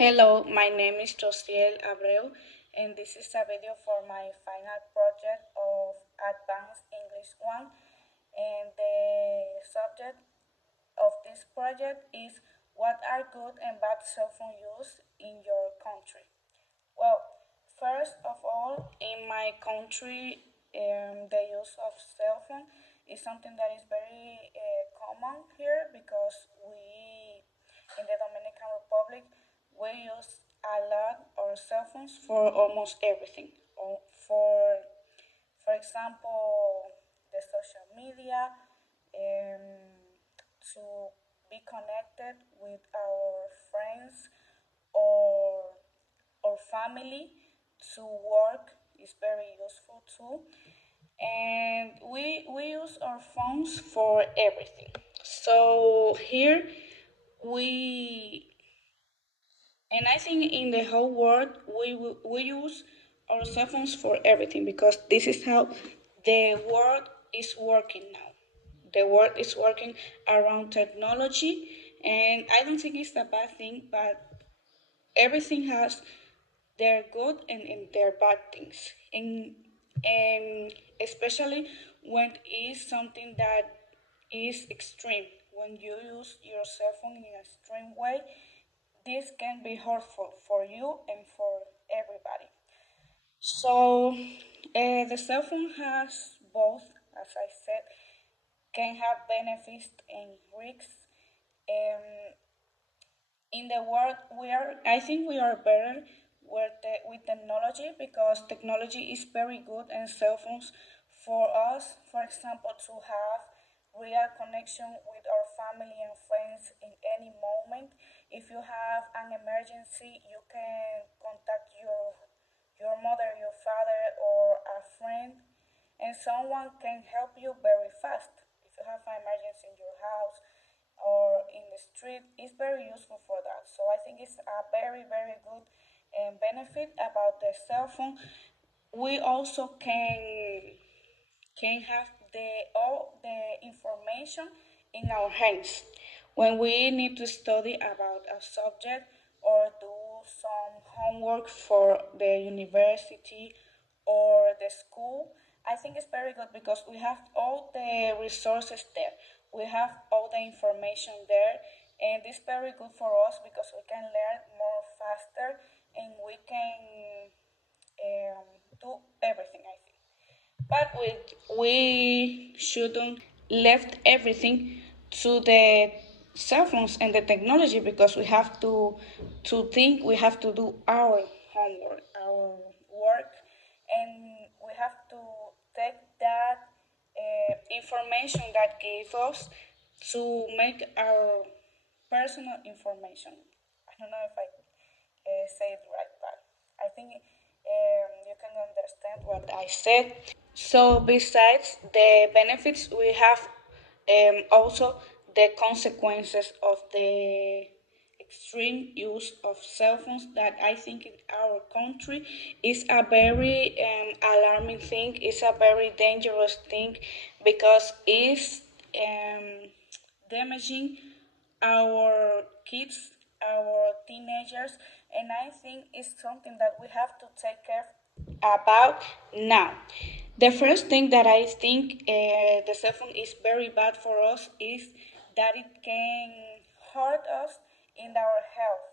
Hello, my name is Rosiel Abreu, and this is a video for my final project of Advanced English 1. And the subject of this project is what are good and bad cell phone use in your country? Well, first of all, in my country, the use of cell phone is something that is very common here because in the Dominican Republic, we use a lot our cell phones for almost everything. For example, the social media, to be connected with our friends or family, to work is very useful too. And we use our phones for everything. So here we and I think in the whole world we use our cell phones for everything because this is how the world is working now. The world is working around technology, and I don't think it's a bad thing, but everything has their good and their bad things. And especially when it is something that is extreme. When you use your cell phone in an extreme way, this can be hurtful for you and for everybody. So the cell phone has both, as I said, can have benefits and risks. Um, in the world, I think we are better with technology because technology is very good and cell phones for us, for example, to have real connection with our family and friends in any moment. If you have an emergency, you can contact your mother, your father, or a friend, and someone can help you very fast. If you have an emergency in your house or in the street, it's very useful for that. So I think it's a very, very good benefit about the cell phone. We also can have all the information in our hands when we need to study about a subject or do some homework for the university or the school. I think it's very good because we have all the resources there. We have all the information there, and it's very good for us because we can learn more faster and we can do everything, I think. But we shouldn't left everything to the cell phones and the technology because we have to think, we have to do our homework, our work, and we have to take that information that gave us to make our personal information. I don't know if I say it right, but I think you can understand what I said. So, besides the benefits, we have also the consequences of the extreme use of cell phones that I think in our country is a very alarming thing. It's a very dangerous thing because it's damaging our kids, our teenagers, and I think it's something that we have to take care about now. The first thing that I think the cell phone is very bad for us is that it can hurt us in our health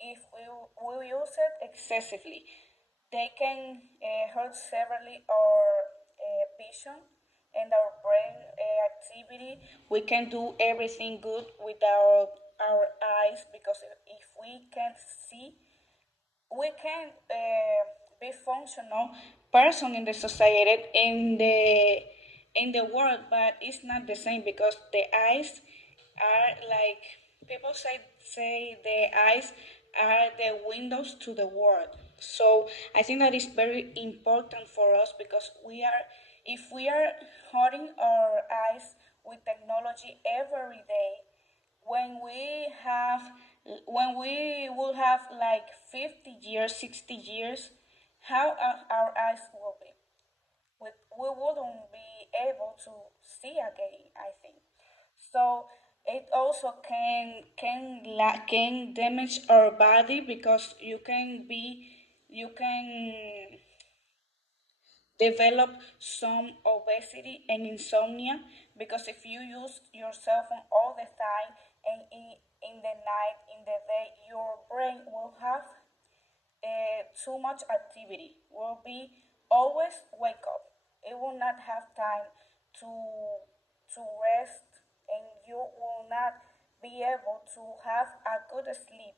if we use it excessively. They can hurt severely our vision and our brain activity. We can do everything good with our eyes because if we can't see, we can be functional person in the society in the world, but it's not the same because the eyes are like people say the eyes are the windows to the world. So I think that is very important for us because we are if we are hurting our eyes with technology every day, when we have when we will have like 50 years, 60 years, how our eyes will be, we wouldn't be able to see again, I think. So It also can damage our body because you can develop some obesity and insomnia because if you use your cell phone all the time and in the night in the day your brain will have too much activity, will be always wake up. It will not have time to to rest, and you will not be able to have a good sleep.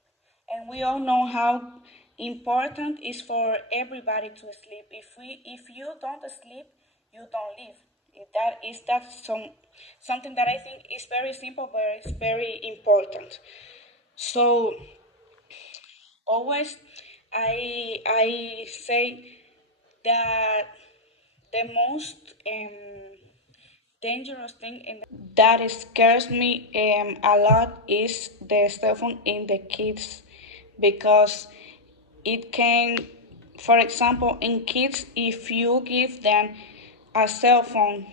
And we all know how important is for everybody to sleep. If you don't sleep, you don't live. That something that I think is very simple, but it's very important. So always I say that the most dangerous thing that scares me a lot is the cell phone in the kids because it can, for example, in kids, if you give them a cell phone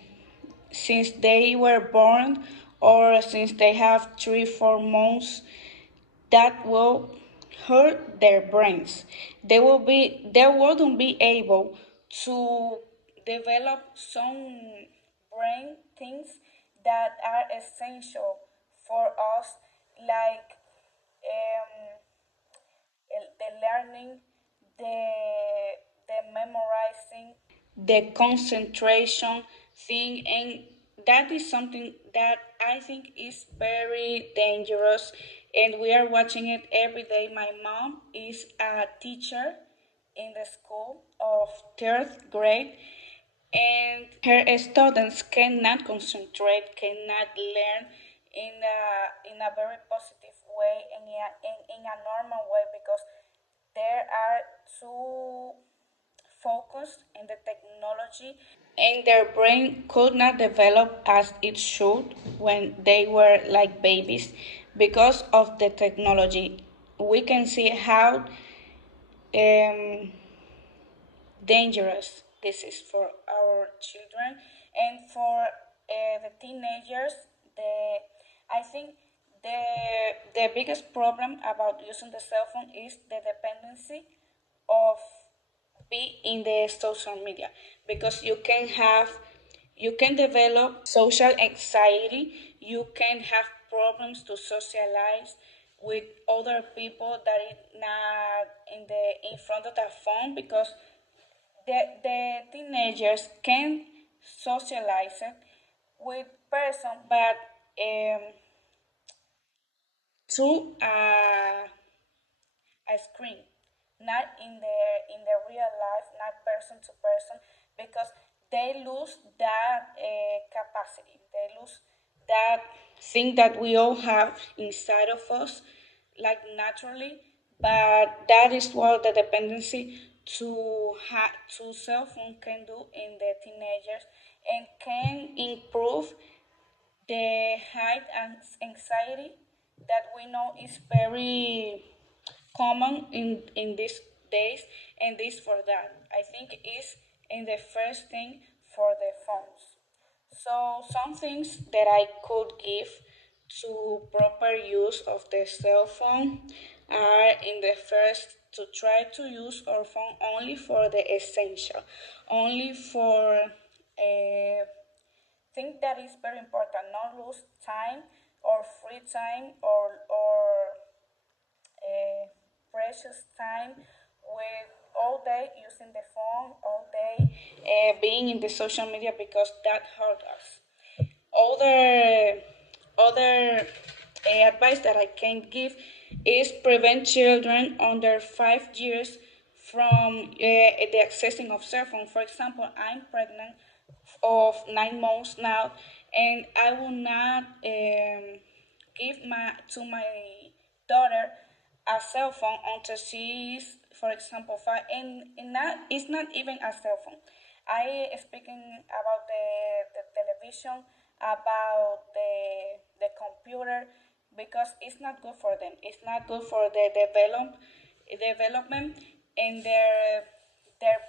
since they were born or since they have 3 4 months, that will hurt their brains. They wouldn't be able to develop some brain things that are essential for us, like the learning, the memorizing, the concentration thing, and that is something that I think is very dangerous, and we are watching it every day. My mom is a teacher in the school of third grade, and her students cannot concentrate, cannot learn in a very positive way and in a normal way because they are too focused in the technology and their brain could not develop as it should when they were like babies because of the technology. We can see how um, dangerous this is for our children and for the teenagers. The I think the biggest problem about using the cell phone is the dependency of be in the social media because you can develop social anxiety, you can have problems to socialize with other people that is not in front of the phone because the teenagers can socialize it with person but through a screen, not in the real life, not person to person, because they lose that capacity. They lose that thing that we all have inside of us, like naturally. But that is what the dependency to cell phone can do in the teenagers and can improve the height and anxiety that we know is very common in these days, and this for that I think is in the first thing for the phones. So some things that I could give to proper use of the cell phone are in the first to try to use our phone only for the essential, only for think that is very important. Not lose time or free time or precious time with all day using the phone, all day being in the social media because that hurt us. Other other advice that I can give is prevent children under 5 years from the accessing of cell phone. For example, I'm pregnant of 9 months now, and I will not give my to my daughter a cell phone until she is, for example, 5. And not it's not even a cell phone. I speaking about the television, about the computer, because it's not good for them. It's not good for the development and their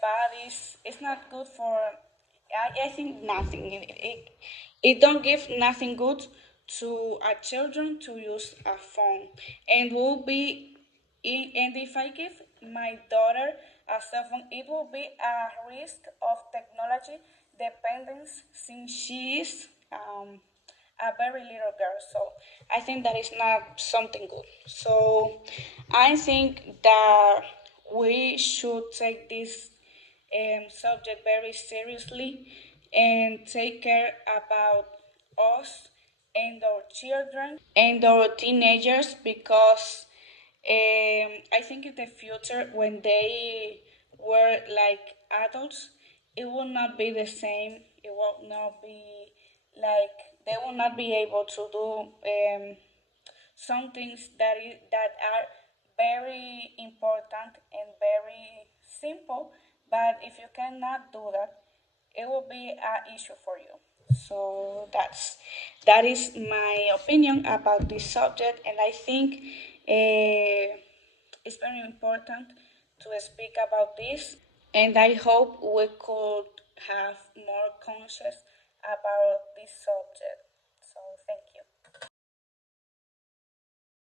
bodies. It's not good for I think nothing. It don't give nothing good to a children to use a phone, and will be and if I give my daughter a cell phone, it will be a risk of technology dependence since she is a very little girl. So I think that is not something good. So I think that we should take this subject very seriously and take care about us and our children and our teenagers because I think in the future when they were like adults, it will not be the same. It will not be like they will not be able to do some things that are very important and very simple. But if you cannot do that, it will be an issue for you. So that is my opinion about this subject, and I think it's very important to speak about this. And I hope we could have more conscious about this subject.